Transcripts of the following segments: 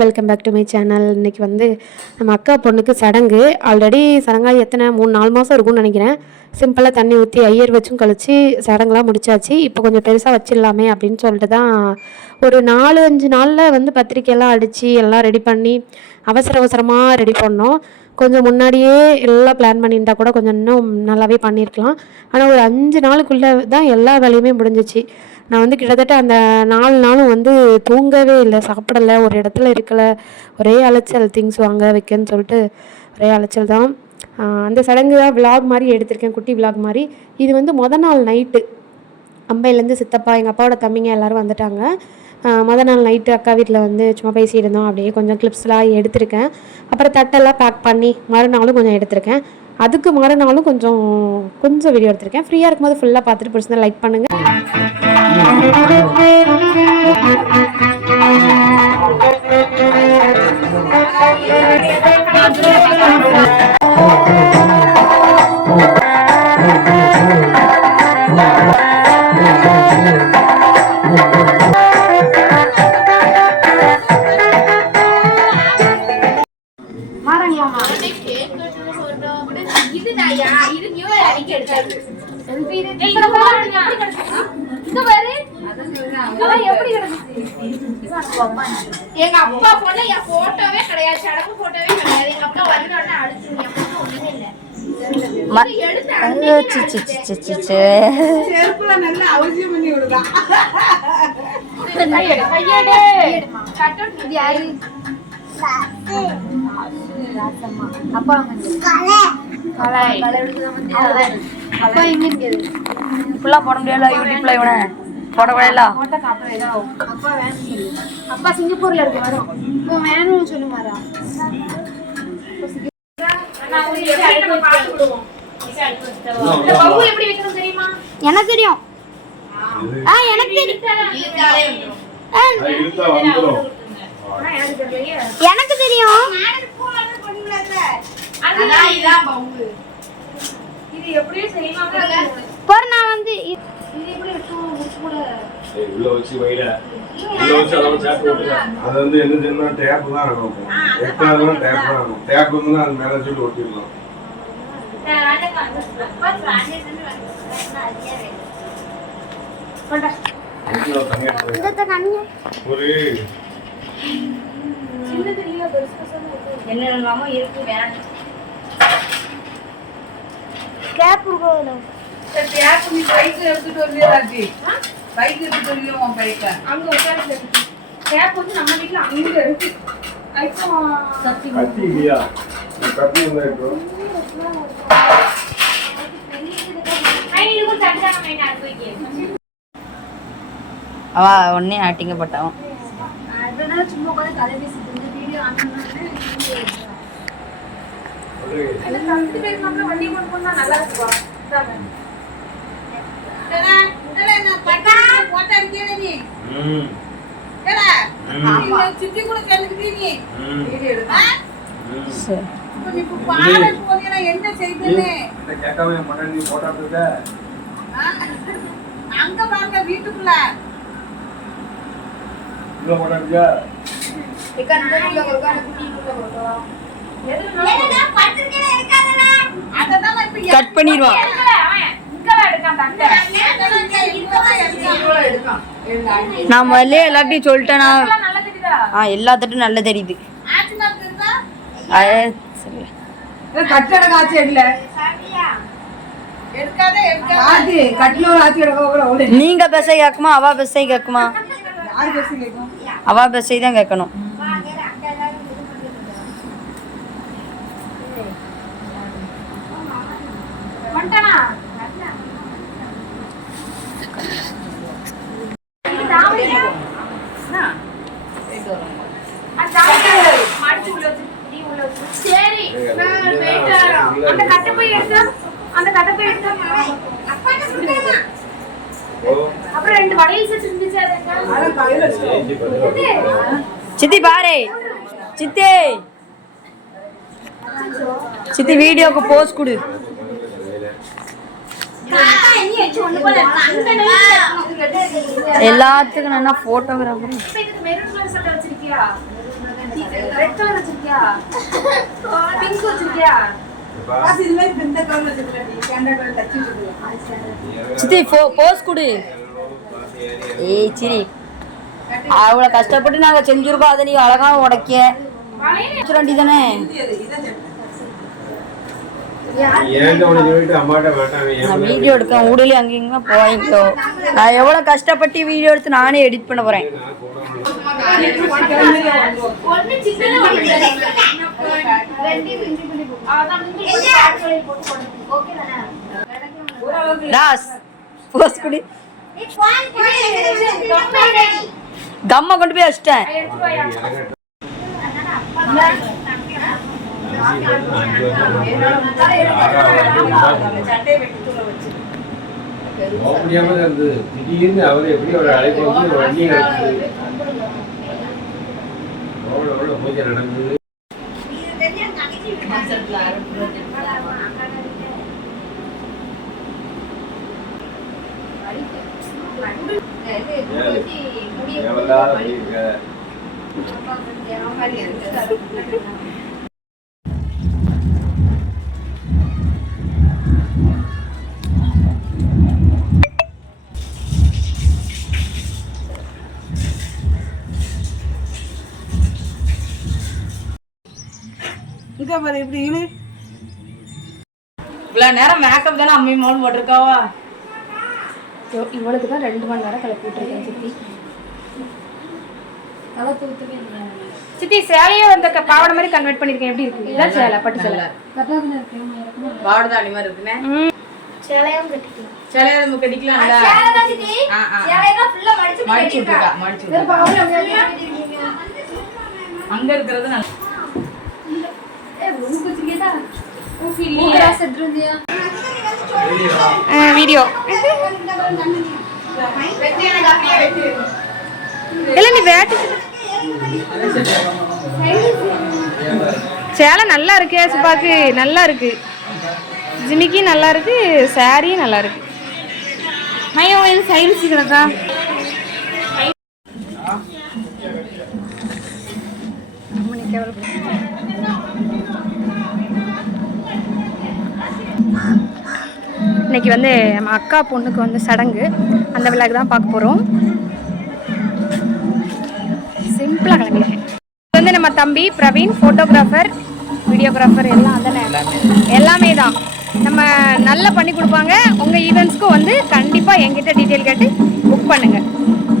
Welcome back to my channel இன்னைக்கு வந்து நம்ம அக்கா பொண்ணுக்கு சடங்கு. ஆல்ரெடி சடங்காக எத்தனை? மூணு நாலு மாதம் இருக்கும்னு நினைக்கிறேன். சிம்பிளாக தண்ணி ஊற்றி ஐயர் வச்சும் கழிச்சு சடங்குலாம் முடிச்சாச்சு. இப்போ கொஞ்சம் பெருசாக வச்சிடலாமே அப்படின்னு சொல்லிட்டு தான் ஒரு நாலு அஞ்சு நாளில் வந்து பத்திரிக்கையெல்லாம் அடித்து எல்லாம் ரெடி பண்ணி அவசர அவசரமாக ரெடி பண்ணோம். கொஞ்சம் முன்னாடியே எல்லாம் பிளான் பண்ணியிருந்தா கூட கொஞ்சம் இன்னும் நல்லாவே பண்ணியிருக்கலாம். ஆனால் ஒரு அஞ்சு நாளுக்குள்ளே தான் எல்லா வேலையுமே முடிஞ்சிச்சு. நான் வந்து கிட்டத்தட்ட அந்த நாலு நாளும் வந்து தூங்கவே இல்லை சாப்பிடலை ஒரு இடத்துல இருக்கலை. ஒரே அலைச்சல் திங்ஸ் வாங்க வைக்கன்னு சொல்லிட்டு ஒரே அலைச்சல் தான். அந்த சடங்கு தான் விலாக் மாதிரி எடுத்திருக்கேன் குட்டி விலாக் மாதிரி. இது வந்து மொதல் நாள் நைட்டு அம்பையிலேருந்து சித்தப்பா எங்கள் அப்பாவோட தம்பிங்க எல்லோரும் வந்துட்டாங்க. மொதல் நாள் நைட்டு அக்கா வீட்டில் வந்து சும்மா பேசியிருந்தோம் அப்படியே கொஞ்சம் கிளிப்ஸ்லாம் எடுத்திருக்கேன். அப்புறம் தட்டெல்லாம் பேக் பண்ணி மறுநாளும் கொஞ்சம் எடுத்திருக்கேன். அதுக்கு மறுநாளும் கொஞ்சம் கொஞ்சம் வீடியோ எடுத்திருக்கேன். ஃப்ரீயாக இருக்கும்போது ஃபுல்லாக பார்த்துட்டு பிடிச்சிருந்தா லைக் பண்ணுங்கள் எங்க அப்பா போல என் போட்டோவே கிடையாது. சடங்கு போட்டோவே கிடையாது. எங்க அப்பா வந்த உடனே அழிச்சு என் போட்டோ ஒண்ணுமே இல்ல. பண்ணி அப்பா எங்க இருக்குது ஃபுல்லா போட முடியல யூடியூப்ல இவனை போட முடியல அப்பா சிங்கப்பூர்ல இருக்கு வரும் இப்போ வேணும்னு சொல்லுமாரா எனக்கு தெரியும். ஆ எனக்கு தெரியும். ஆ, இழுத்தா வந்துடும் எனக்கு தெரியும் போற நான் வந்து இது இது எப்படி முடிச்சு கூட ஏய், உள்ள வச்சு வைட. உள்ள வச்சு அதை சேப்பு விட்டுல அது வந்து என்ன தெரியுமா? டேப் தான் இருக்கும். எட்டாவது டேப் தான் இருக்கும் டேப் வந்து அது மேல வச்சுட்டு ஒட்டிடலாம். வீட்டுல ஒரு தண்ணி எடுத்து வை. இந்த கண்ணு ஒரு என்னென்னலாமோ இருக்கு வேணும் கேப் கேப் நீ பைக் எடுத்துட்டு வரலையா ராஜி? பைக் எடுத்துட்டு வரலையா உன் பைக்க அங்க உட்கார்ந்து இருக்கு கேப் வந்து நம்ம வீட்ல அங்க இருக்கு. இப்போ கத்தி இல்லையா இந்த கத்தி இருந்தா இருக்கும் அவ உடனே ஆட்டிங்க போட்டான் அதனால சும்மா உட்கார்ந்து கதை பேசிட்டு வீடியோ ஆன் என்ன செய்துன்னு கேட்காம மகன் நீ அங்க பாருங்க வீட்டுக்குள்ள உள்ள கட் பண்ணிடுவான் நான் முதல்ல எல்லாத்தையும் சொல்லிட்டேனா. ஆ எல்லாத்திட்டும் நல்லா தெரியுது. நீங்க பெசை கேட்குமா அவ பெசை கேட்குமா? யார் பேசி கேட்கும்? அவ பெசை தான் கேட்கணும் சரி நான் போயிட்டு வரோம். அந்த கட்டை போய் எடுத்தா அந்த கட்டை போய் எடுத்தா ஓ அப்புறம் ரெண்டு வளையல் செட் இருந்துச்சு அது என்ன? அதான் கையில வச்சுக்கோ. சித்தி பாரு சித்தி சித்தி வீடியோக்கு போஸ்ட் கொடு எல்லாத்துக்கும் நான் ஃபோட்டோகிராஃபர் இப்ப இதுக்கு மெரூன் கலர் சட்டை வச்சிருக்கியா ரெட் கலர் வச்சிருக்கியா பிங்க் வச்சிருக்கியா இப்ப காசு இதுல இப்ப இந்த சித்தி வீடியோக்கு போஸ் கொடு. எல்லாத்துக்கும் நான் போட்டோகிராஃபர் சித்தி போஸ் கொடு. ஏய் சிரி. அவ்வளோ கஷ்டப்பட்டு நாங்கள் செஞ்சுருக்கோம் அதை நீ அழகா உடைக்க. வச்சிட தானே நான் வீடியோ எடுக்க ஊடலே அங்கேயுமா போயிட்டோ நான் எவ்வளோ கஷ்டப்பட்டு வீடியோ எடுத்து நானே எடிட் பண்ண போகிறேன் டாஸ் குடி. கம்மா கொண்டு போய் வச்சிட்டேன். போக முடியாம இருந்தது திடீர்னு அவர் எப்படி ஒரு அழைப்பு வந்து ஒரு வண்டி கிடக்குது எவ்வளோ பூஜை நடந்தது தேவையில்லாத பாரு இப்படி இழு இவ்வளோ நேரம் மேக்கப் தானே அம்மி மோல் போட்டிருக்காவா? இவளுக்கு தான் ரெண்டு மணி நேரம் கிளப்பி விட்டுருக்கேன் சித்தி. சித்தி சேலையே வந்து க- பாவாடை மாதிரி கன்வெர்ட் பண்ணிருக்கேன். எப்படி இருக்கு? இதான் சேலை பட்டு சேலை. பாடுதாணி மாதிரி இருக்குனே சேலையும் கட்டிக்கலாம். சிலைய நம்ம கட்டிக்கலாம்ல? சேலை தான் சித்தி. மடிச்சு மடிச்சு மடிச்சு விட்டுருக்கா. பாவாடை அப்படியே கட்டிருக்கீங்க. அங்க இருக்கிறது நல்லா வீடியோ எனக்கு அப்படியே வெட்டு. இல்ல நீ வேட்டு சேலை நல்லா இருக்கு சுபாக்கு? நல்லா இருக்கு. ஜிமிக்கி நல்லா இருக்கு சாரியும் நல்லா இருக்கு. மையம் இது சைடு கிடக்கா இன்னைக்கு வந்து நம்ம அக்கா பொண்ணுக்கு வந்து சடங்கு. அந்த விழாக்கு தான் பார்க்க போகிறோம் சிம்பிளாக கிளம்பியிருக்கேன் இது வந்து நம்ம தம்பி பிரவீன் ஃபோட்டோகிராஃபர் வீடியோகிராஃபர் எல்லாம் தானே எல்லாமே தான். நம்ம நல்லா பண்ணி கொடுப்பாங்க. உங்கள் ஈவெண்ட்ஸ்க்கும் வந்து கண்டிப்பாக என்கிட்ட டீட்டெயில் கேட்டு புக் பண்ணுங்க.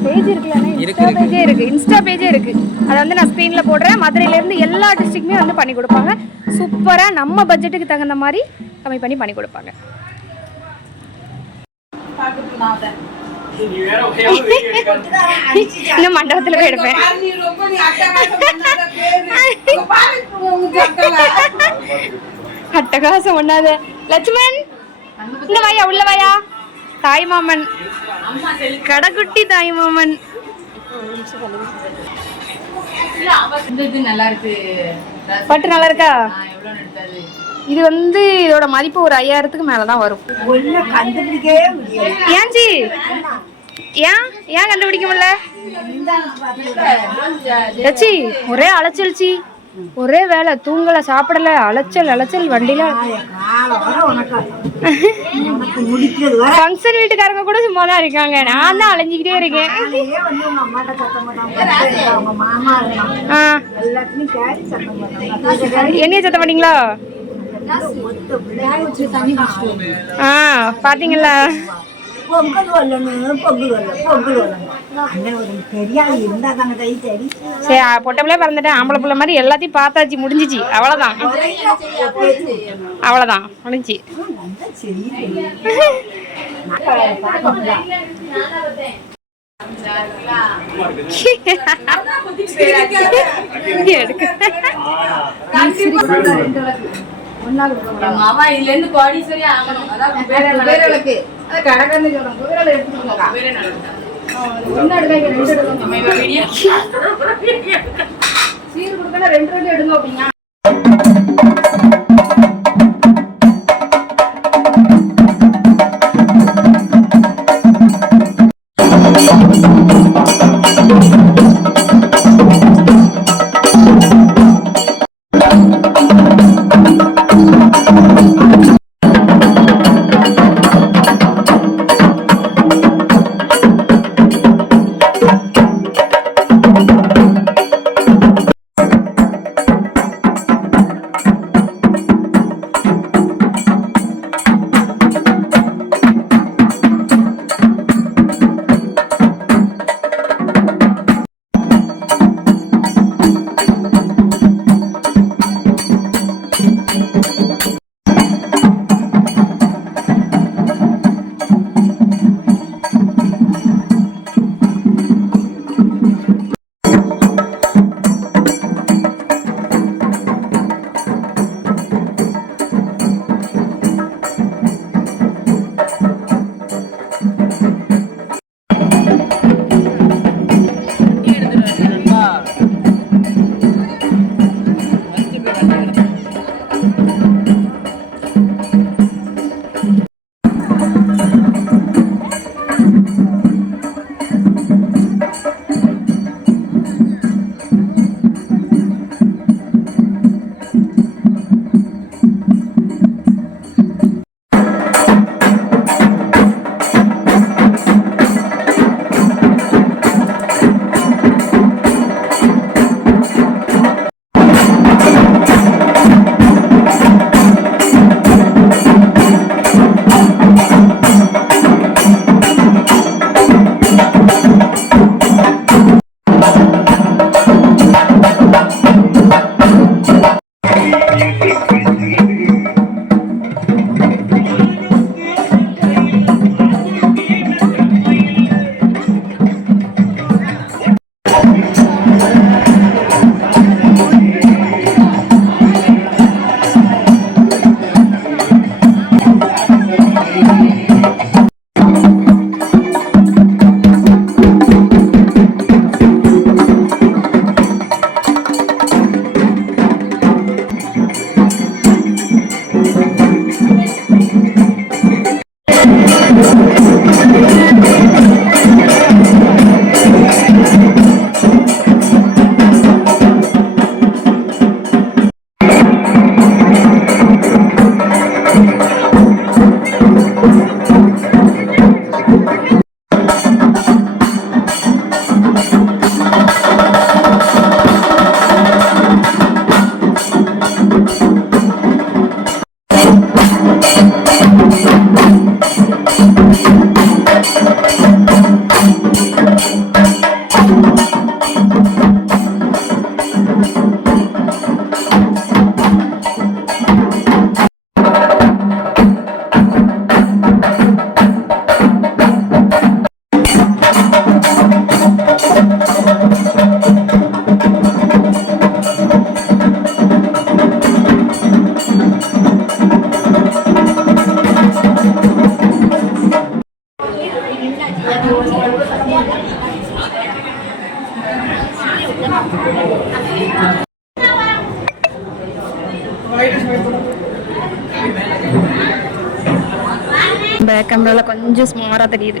பேஜ் இருக்குல்ல இன்ஸ்டா பேஜே இருக்குது இன்ஸ்டா பேஜே இருக்குது அதை வந்து நான் ஸ்க்ரீனில் போடுறேன். மதுரையிலேருந்து எல்லா டிஸ்ட்ரிக்ட்டுமே வந்து பண்ணி கொடுப்பாங்க. சூப்பராக நம்ம பட்ஜெட்டுக்கு தகுந்த மாதிரி கம்மி பண்ணி பண்ணி கொடுப்பாங்க. இன்னும் மண்டபத்தில் போய் எடுப்பேன் நீ ரொம்ப நீ அட்டகாசம் பண்ணாத லட்சுமணன் இந்த வாயா உள்ள வாயா. தாய் மாமன். கடைக்குட்டி தாய் மாமன். பட்டு நல்லா இருக்கா? இது வந்து இதோட மதிப்பு ஒரு ஐயாயிரத்துக்கு மேல தான் வரும் ஏன் ஜி ஏன்? ஏன் கண்டுபிடிக்க முடியல? லட்சி ஒரே அலைச்சல் சி ஒரே வேலை தூங்கல சாப்பிடல அலைச்சல் அலைச்சல் வண்டியில. ஃபங்க்ஷன் வீட்டுக்காரங்க கூட சும்மா தான் இருக்காங்க. நான் தான் அலைஞ்சிக்கிட்டே இருக்கேன். என்னைய சத்தம் பண்ணீங்களா ஆ பாத்தீங்களா? பொங்கல் வரலன்னு பொங்கல் வரல பொங்கல் வரல சரி சரி பொட்டை பிள்ளை பிறந்துட்டேன். ஆம்பளை பிள்ளை மாதிரி எல்லாத்தையும் பார்த்தாச்சு முடிஞ்சிச்சு. அவ்வளோதான் அவ்வளோதான் முடிஞ்சி. எடுக்கு. மாமா இதுல இருந்து கோடீஸ்வரி ஆகணும். அதான் குபேர விளக்கு அது கடற்கரை சொல்லணும் குபேர எடுத்துக்கோங்க குபேர ஒன்னு எடுக்காங்க ரெண்டு எடுக்கணும் சீர் கொடுக்கணும் ரெண்டு ரெண்டு எடுங்க அப்படிங்க கொஞ்சம் ஸ்மாரா தெரியுது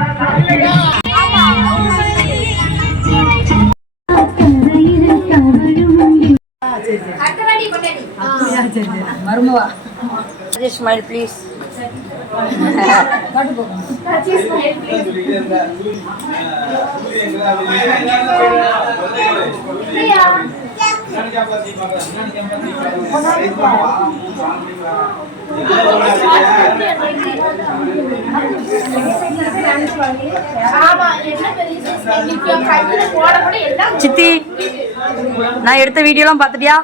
பண்ணுவா ஸ்மைல் ப்ளீஸ் சித்தி நான் எடுத்த வீடியோலாம் பார்த்துட்டியா?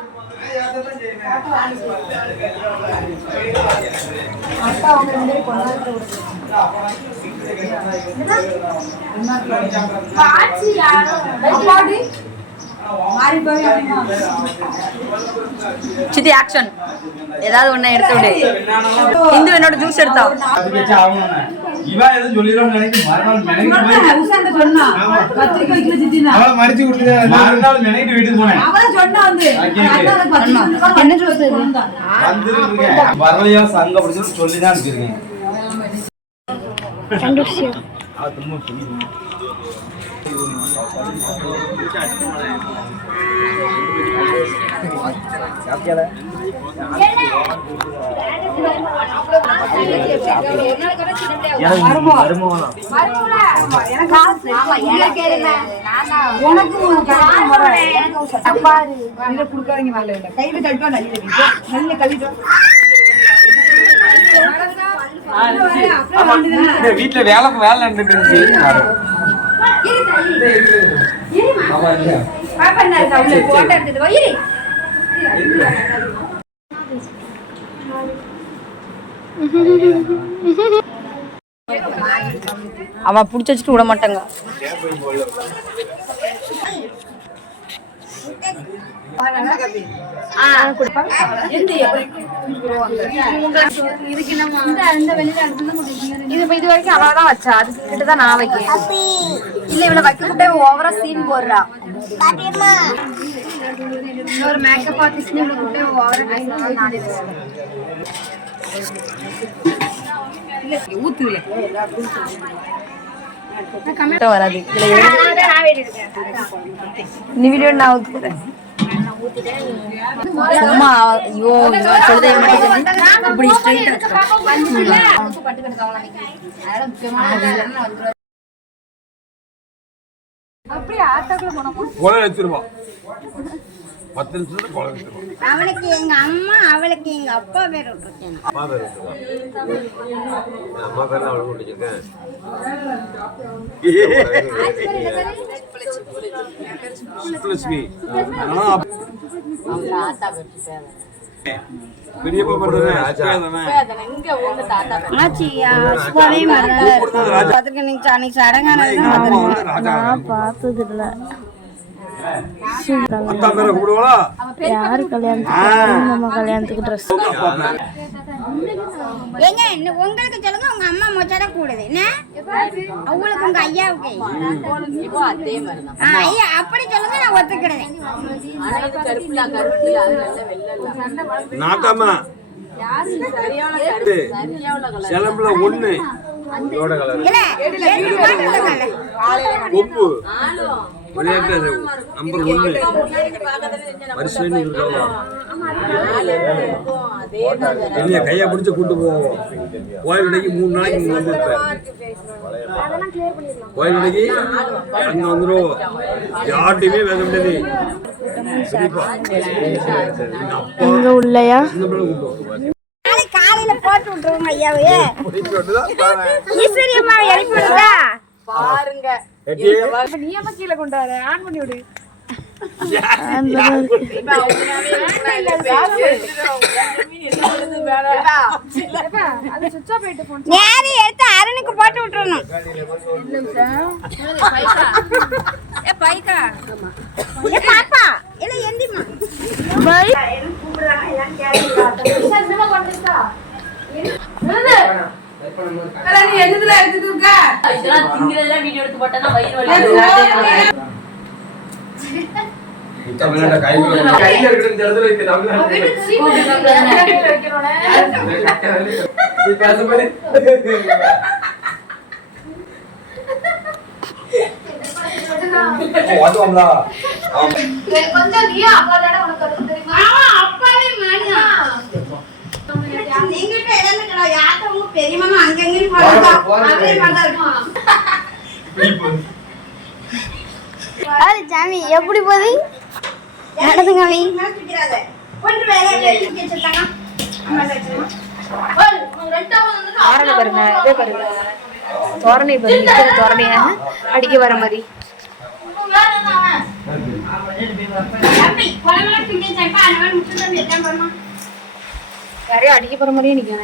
காட்சி யாரும் சித்தி ஆக்ஷன் ஏதாவது ஒண்ணு எடுத்து விடு. இந்து என்னோட ஜூஸ் எடுத்தா. இவன் எதுவும் சொல்லிடுவான்னு நினைக்க மெனக்கிட்டு போய் அவளை மறிச்சு கொடுத்துட்டு மறுநாள் மெனக்கிட்டு வீட்டுக்கு போனேன். என்ன ஜூஸ் இது வந்துருக்கேன் வரலையா சங்க பிடிச்சு சொல்லி தான் அனுப்பிச்சிருக்கேன் அது திரும்ப சொல்லி வீட்டுல வேலை வேலை நடந்துட்டு இருந்துச்சு. அவன் பிடிச்சி வச்சுட்டு விட மாட்டாங்க. இது இப்ப இது வரைக்கும் அவ வச்சா அதுக்கு நான் வைக்கிறேன் இல்ல இவ்வளவு ஓவரா சீன் போடுறா ஒரு மேக்கப் ஆர்டிஸ்ட் இவள ஓவரா நானே வராது நீ வீடியோ நான் ஊத்துறேன். சும்மா ஐயோ சொல்றதை மட்டும் இப்படி ஸ்ட்ரைட்டா கொலை வச்சிருவான் பத்து நிமிஷத்துல வச்சிருவான் அவளுக்கு எங்க அம்மா அவளுக்கு எங்க அப்பா பேர் விட்டுருக்கேன். அம்மா பேர் வச்சிருவான் அம்மா பேர் அவளுக்கு விட்டுச்சிருக்கேன் சுப்புலட்சுமி அப்ப- பெரியப்பா பண்றது ஆச்சி அப்பாவே மறந்து யாரு கல்யாணத்துக்கு நம்ம கல்யாணத்துக்கு ட்ரெஸ் ஏங்க என்ன உங்களுக்கு சொல்லுங்க உங்க அம்மா மொச்சாட கூடுது. என்ன? அவங்களுக்கு உங்க ஐயாவுக்கு. ஐயா அப்படி சொல்லுங்க நான் ஒத்துக்கிடுவேன் நாட்டாமா சிலம்புல ஒண்ணு. கொப்பு விளையாட்டு நம்பர் ஒன்று வரிசைன்னு இருக்காங்க இல்லையா கையை பிடிச்சு கூட்டு போவோம் கோயில் விடைக்கு மூணு நாளைக்கு இங்கே வந்துருப்பேன் கோயில் விடைக்கு அங்கே வந்துடும் யார்ட்டையுமே பேச முடியாது. எங்க உள்ளயா? காலையில போட்டு விட்டுருவோம் ஐயாவே. ஈஸ்வரி எழுப்பி எட்டி. நேரி எடுத்து அருணுக்கு போட்டு விட்டுறணும். ஏ பைக்கா. ஏ பாப்பா. இல்ல எந்திமா நீ எதுல எடுத்துட்டு இருக்க? இதெல்லாம் திங்கிறதெல்லாம் வீடியோ எடுத்து போட்டா வயிறு வலி. முட்டை விளையாட கை விளையாட. கையில இருக்கிற இந்த இடத்துல இருக்கு, தமிழ்நாட்டுல இருக்கு. அது சாமி எப்படி போகுது? நடந்துங்க வச்சிருக்காங்க தோரணை பாருங்க இதே பாருங்க. தோரணை பாருங்க அடிக்க வர மாதிரி. யாரையும் அடிக்க போற மாதிரியே பாருங்க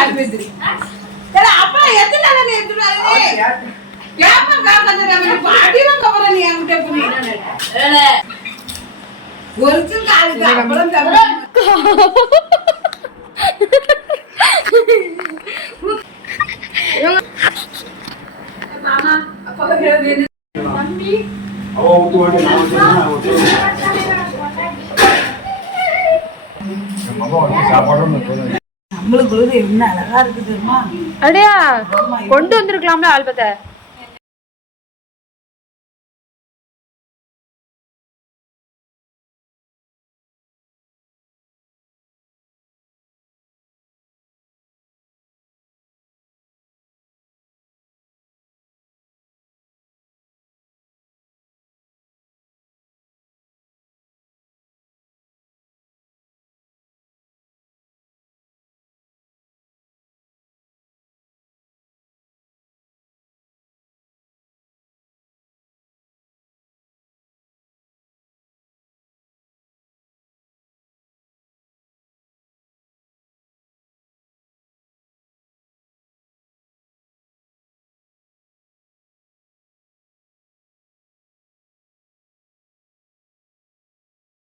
அப்படின்னு அப்பா எத்தனை நாள் நீ அப்புறம் தம்பி அவ ஊத்து வாட்டி, நான் ஊத்து நம்மளுக்கு என்ன அழகா இருக்கு தெரியுமா? அடையா கொண்டு வந்திருக்கலாம்ல ஆல்பத்தை.